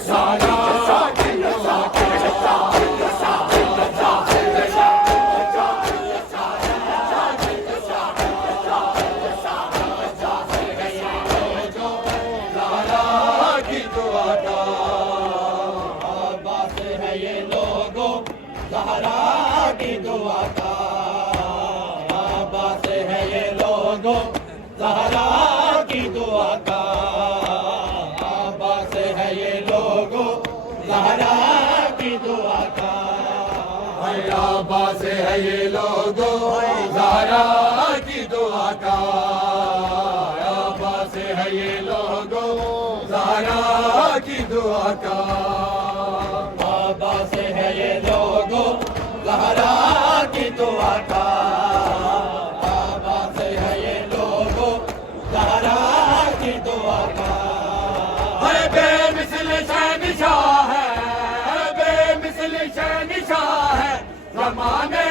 زہرا کی دعا کا عباس ہے یہ لوگوں زہرا کی دعا کا عباس ہے یہ لوگوں زہرا کی دعا کا عباس ہے یہ لوگوں زہرا کی دعا کا عباس ہے یہ لوگوں زہرا کی دعا کا عباس ہے یہ لوگوں زہرا کی دعا کا عباس ہے یہ لوگوں زہرا کی دعا کا بے مثل شہنشاہ ہے بے مثل شہنشاہ ہے زمانے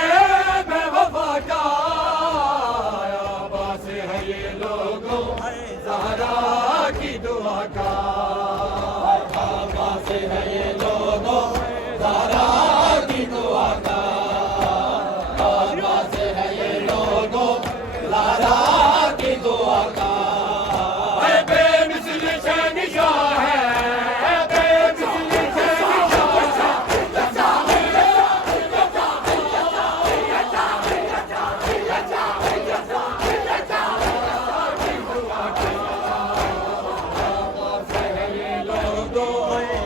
میں وفا کا عباس ہے یہ لوگوں زہرا کی دعا کا عباس ہے یہ لوگوں زہرا کی دعا کا عباس ہے یہ لوگوں زہرا کی دعا کا بے مثل شہنشاہ ہے بے مثل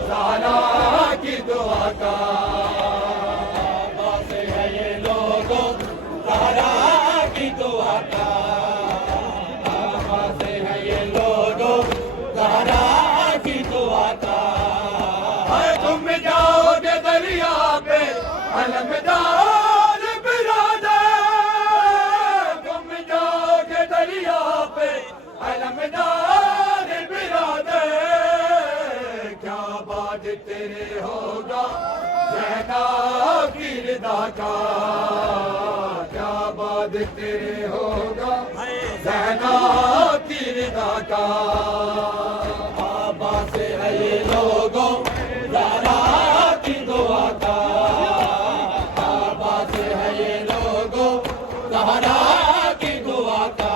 زہرا کی دعا کا عباس ہے یہ لوگوں زہرا کی دعا کا عباس ہے یہ لوگوں زہرا کی دعا کا تم جاؤ گے دریا پہ علمدار برادر تم جاؤ گے دریا پہ علمدار برادر کیا بات تیرے ہوگا زینب کی رضا کا کیا بات تیرے ہوگا زینب کی رضا کا عباس ہے یہ لوگوں زہرا کی دعا کا عباس ہے یہ لوگوں زہرا کی دعا کا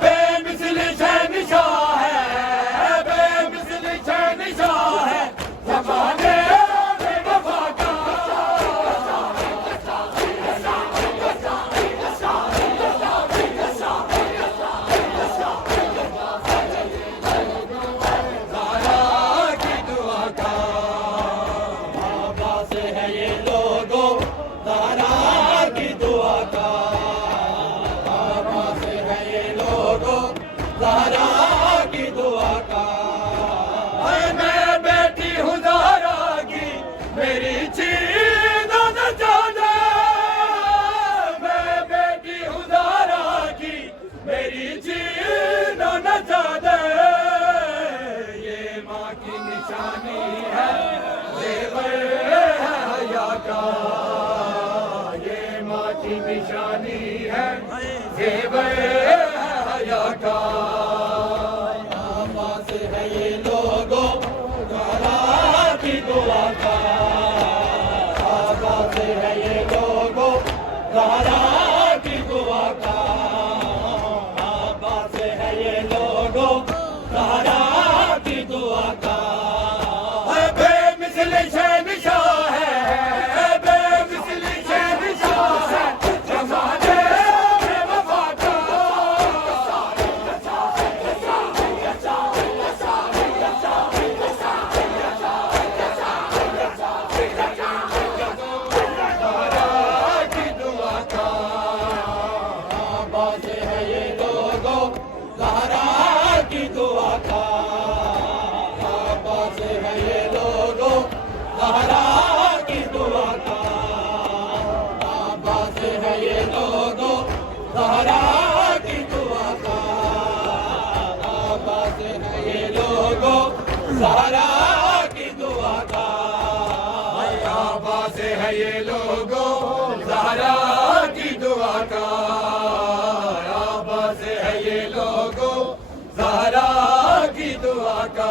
بے مثل شہنشاہ ہے بے مثل شہنشاہ ہے زمانے میں وفا کا زہرا کی دعا کا عباس ہے یہ لوگوں زہرا کی دعا کا عباس ہے یہ لوگوں زہرا کی دعا کا میں بیٹی ہوں زہرا کی میری چیز نہ جانے میں بیٹی ہوں زہرا کی میری چیز نہ جانے یہ ماں کی نشانی ہے زیور ہے حیا کا یہ ماں کی نشانی ہے زیور ہے حیا کا عباس ہے یہ لوگوں زہرا کی دعا کا عباس ہے یہ لوگوں زہرا کی دعا کا عباس ہے یہ لوگوں زہرا کی دعا کا بے مثل شہنشاہ ہے بے مثل شہنشاہ ہے زمانے میں وفا کا زہرا کی دعا کا عباس ہے یہ لوگوں زہرا کی دعا کا عباس ہے یہ لوگوں زہرا کی دعا کا عباس ہے یہ لوگوں زہرا کی دعا کا عباس ہے یہ لوگوں زہرا کی دعا کا عباس ہے یہ لوگوں زہرا کی دعا کا عباس ہے یہ لوگوں زہرا کی دعا کا